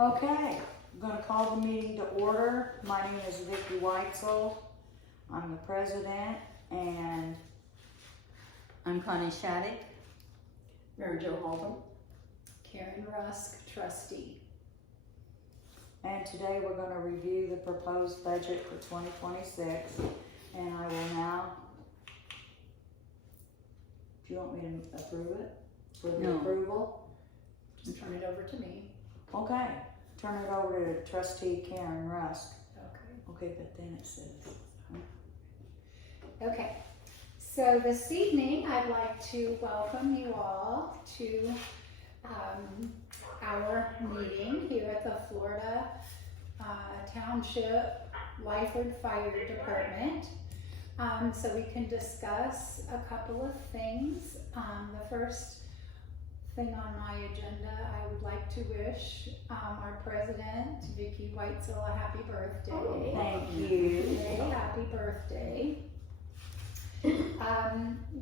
Okay, I'm gonna call the meeting to order. My name is Vicki Weitzel. I'm the president, and I'm Connie Shattuck. Mary Jo Halton. Karen Rusk, trustee. today we're gonna review the proposed budget for 2026. And I will now, do you want me to approve it? For the No. approval? Just turn it over to me. Okay, turn it over to trustee Karen Rusk. Okay. Okay, but then it says, Okay. So this evening, I'd like to welcome you all to our meeting here at the Florida Township Lyford Fire Department. So we can discuss a couple of things. The first thing on my agenda, I would like to wish our president, Vicki Weitzel, a happy birthday. thank you. Happy birthday.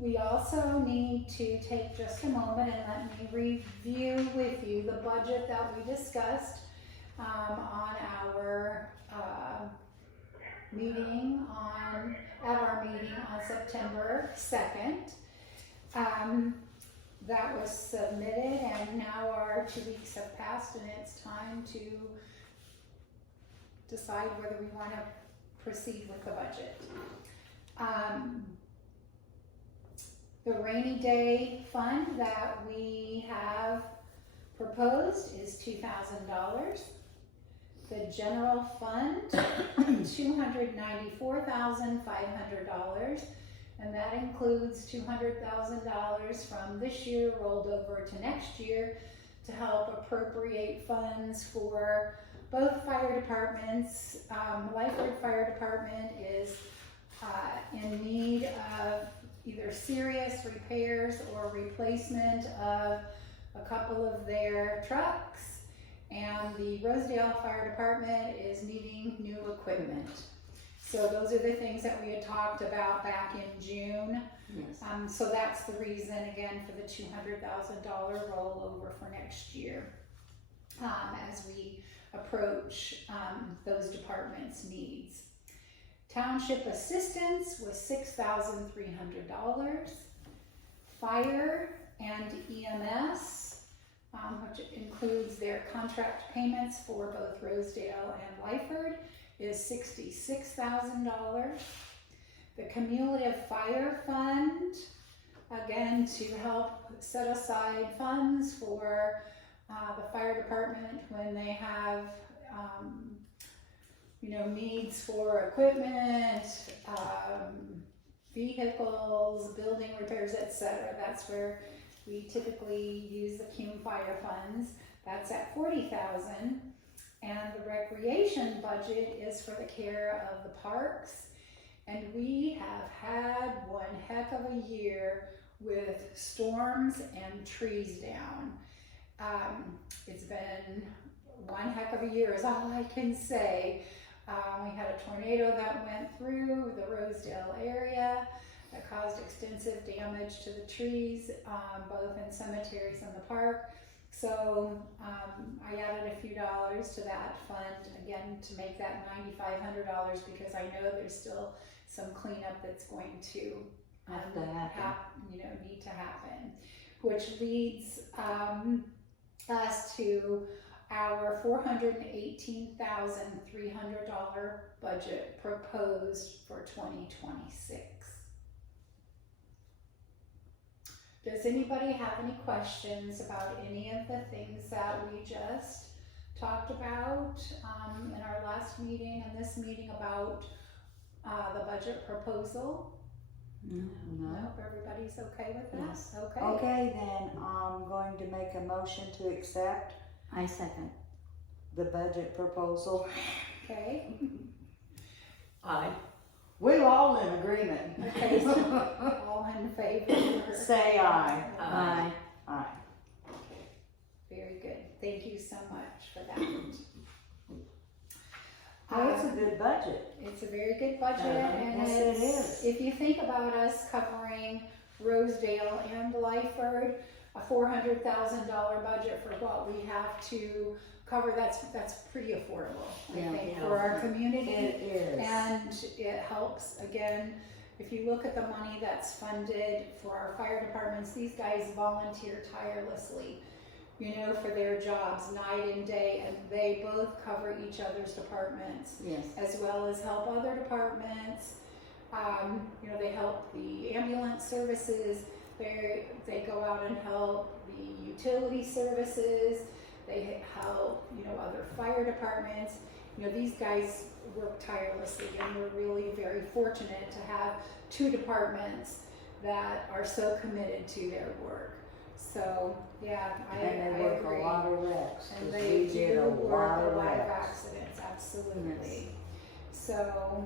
We also need to take just a moment and let me review with you the budget that we discussed on our meeting at our meeting on September 2nd. That was submitted, and now our 2 weeks have passed, and it's time to decide whether we want to proceed with the budget. The rainy day fund that we have proposed is $2,000. The general fund, $294,500, and that includes $200,000 from this year rolled over to next year to help appropriate funds for both fire departments. Lyford Fire Department is in need of either serious repairs or replacement of a couple of their trucks, and the Rosedale Fire Department is needing new equipment. So those are the things that we had talked about back in June. Yes. So that's the reason, again, for the $200,000 rollover for next year as we approach those departments' needs. Township assistance was $6,300. Fire and EMS, which includes their contract payments for both Rosedale and Lyford, is $66,000. The cumulative fire fund, again, to help set aside funds for the fire department when they have needs for equipment, vehicles, building repairs, etc. That's where we typically use the cum fire funds. That's at $40,000. And the recreation budget is for the care of the parks. And we have had one heck of a year with storms and trees down. It's been one heck of a year is all I can say. We had a tornado that went through the Rosedale area that caused extensive damage to the trees, both in cemeteries and the park. So I added a few dollars to that fund, again, to make that $9,500, because I know there's still some cleanup that's going to need to happen, which leads us to our $418,300 budget proposed for 2026. Does anybody have any questions about any of the things that we just talked about in our last meeting and this meeting about the budget proposal? No. Nope, everybody's okay with that? Yes. Okay. Okay, then I'm going to make a motion to accept I second. the budget proposal. Okay. Aye. We're all in agreement. Okay, so all in favor? Say aye. Aye. Aye. Very good. Thank you so much for that. Well, it's a good budget. It's a very good budget, and Yes, it is. if you think about us covering Rosedale and Lyford, a $400,000 budget for what we have to cover, that's pretty affordable, I Yeah, think, yeah. for our community. It is. And it helps, again, if you look at the money that's funded for our fire departments, these guys volunteer tirelessly, you know, for their jobs night and day, and they both cover each other's departments, Yes. as well as help other departments. You know, they help the ambulance services, they go out and help the utility services, they help, you know, other fire departments. You know, these guys work tirelessly, and we're really very fortunate to have two departments that are so committed to their work. So, yeah, I And they work agree. a lot of wrecks, And 'cause they we did do a work lot a of lot of wrecks. accidents, absolutely. So,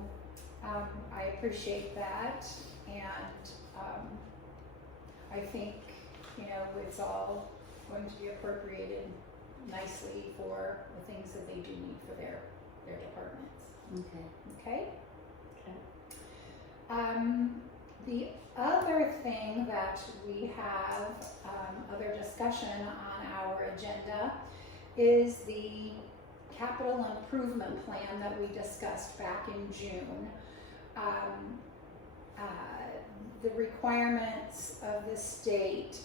I appreciate that, and, I think, you know, it's all going to be appropriated nicely for the things that they do need for their departments, Okay. okay? Okay. The other thing that we have, other discussion on our agenda is the capital improvement plan that we discussed back in June. The requirements of the state,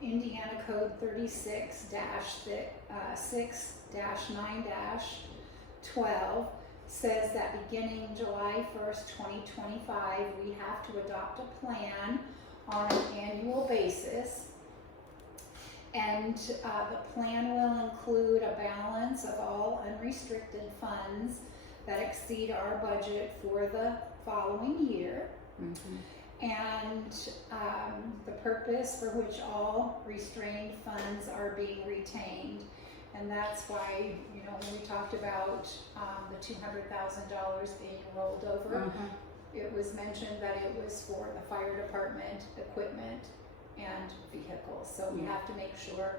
Indiana Code 36-6-9-12 says that beginning July 1st, 2025, we have to adopt a plan on an annual basis. And the plan will include a balance of all unrestricted funds that exceed our budget for the following year. Mm-hmm. And the purpose for which all restrained funds are being retained. And that's why, you know, when we talked about the $200,000 being rolled over, it was mentioned that it was for the fire department, equipment, and vehicles. So we have to make sure,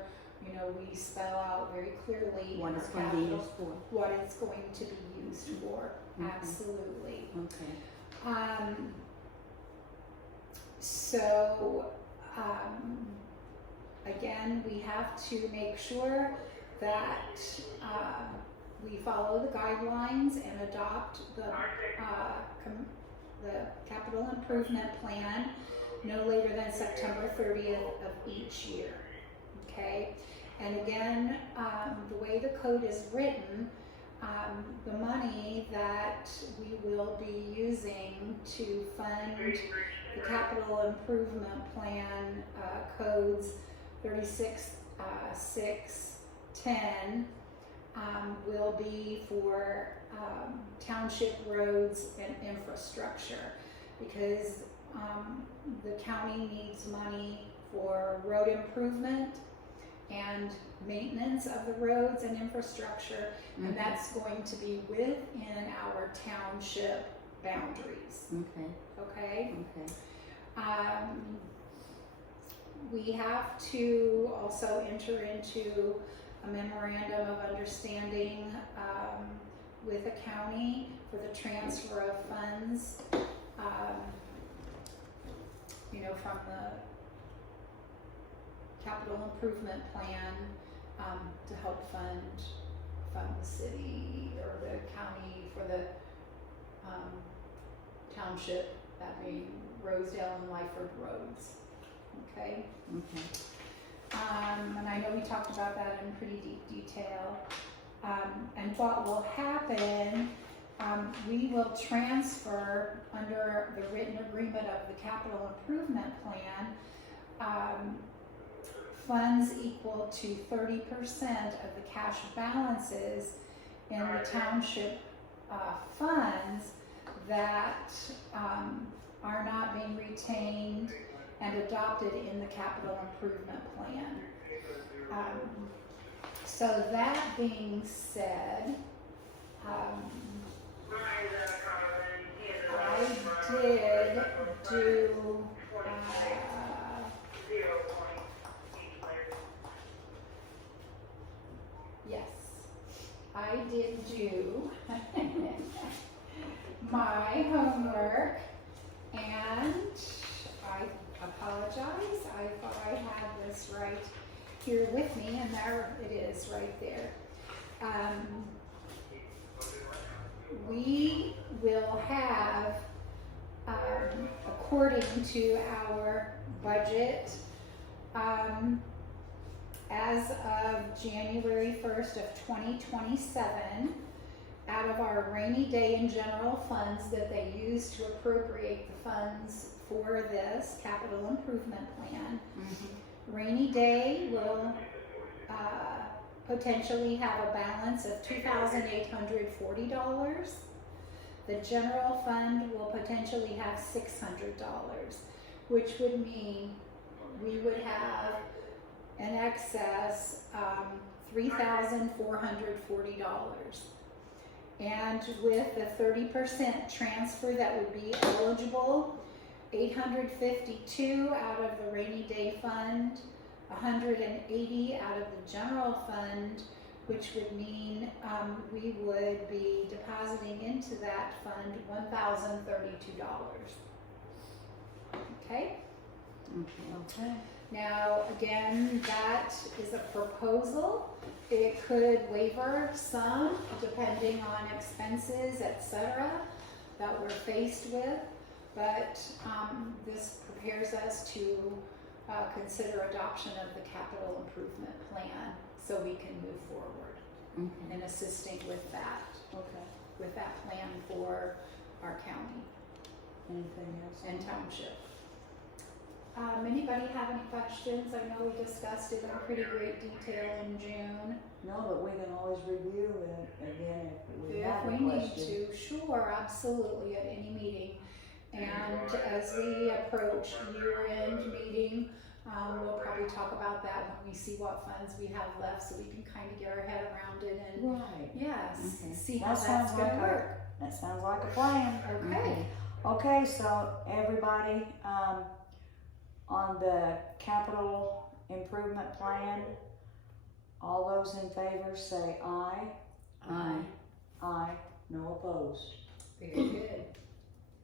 you know, we spell out very clearly What in it's our going to be capital used for. what it's going to be used for. Mhm. Absolutely. Okay. So, again, we have to make sure that we follow the guidelines and adopt the capital improvement plan no later than September 30th of each year. Okay? And again, the way the code is written, the money that we will be using to fund the capital improvement plan codes 36-6-10 will be for township roads and infrastructure, because the county needs money for road improvement and maintenance of the roads and infrastructure, and that's going to be within our township boundaries. Okay. Okay? Okay. We have to also enter into a memorandum of understanding with the county for the transfer of funds, you know, from the capital improvement plan to help fund the city or the county for the township, that being Rosedale and Lyford roads. Okay? Okay. And I know we talked about that in pretty deep detail. And what will happen, we will transfer under the written agreement of the capital improvement plan, funds equal to 30% of the cash balances in the township funds that are not being retained and adopted in the capital improvement plan. So that being said, I did do yes, I did do my homework, and I apologize. I thought I had this right here with me, and there it is right there. We will have, according to our budget, as of January 1st of 2027, out of our rainy day and general funds that they use to appropriate the funds for this capital improvement plan, rainy day will potentially have a balance of $2,840. The general fund will potentially have $600, which would mean we would have an excess $3,440. And with the 30% transfer that would be eligible, 852 out of the rainy day fund, 180 out of the general fund, which would mean we would be depositing into that fund $1,032. Okay? Okay. Now, again, that is a proposal. It could waiver some depending on expenses, etc., that we're faced with, but this prepares us to consider adoption of the capital improvement plan so we can move forward in assisting with that. Okay. With that plan for our county Anything else? and township. Anybody have any questions? I know we discussed it in pretty great detail in June. No, but we can always review it again if we If have a we question. need to, sure, absolutely, at any meeting. And as we approach year-end meeting, we'll probably talk about that when we see what funds we have left, so we can kind of get our head around it and, Right. yes, Okay. see That how that's sounds gonna like work. That sounds like a plan. Okay, Okay, so everybody, on the capital improvement plan, all those in favor say aye. Aye. Aye, no opposed. very good.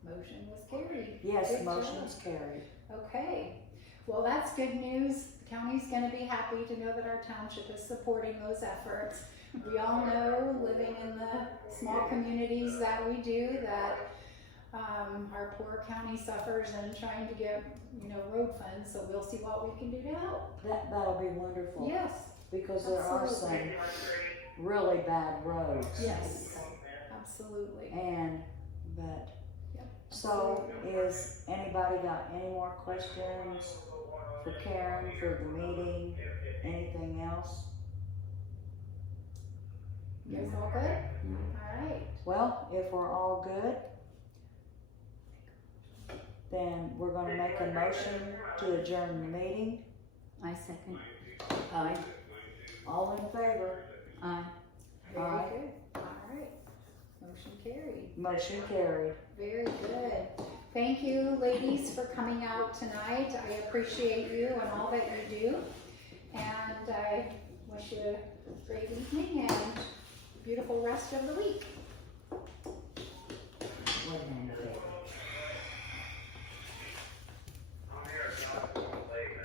Motion was carried. Yes, Good motion's job. carried. Okay, well, that's good news. The county's gonna be happy to know that our township is supporting those efforts. We all know, living in the small communities that we do, that our poor county suffers in trying to get, road funds, so we'll see what we can do to help. That'll be wonderful. Yes, Because there are some absolutely. really bad roads. Yes, absolutely. But, Yep, so absolutely. is anybody got any more questions for Karen for the meeting? Anything else? You guys all good? All right. Well, if we're all good, then we're gonna make a motion to adjourn the meeting. I second. Aye. All in favor? Aye. Very Aye. good. All right. Motion carried. Motion carried. Very good. Thank you, ladies, for coming out tonight. I appreciate you and all that you do. And I wish you a great evening and beautiful rest of the week.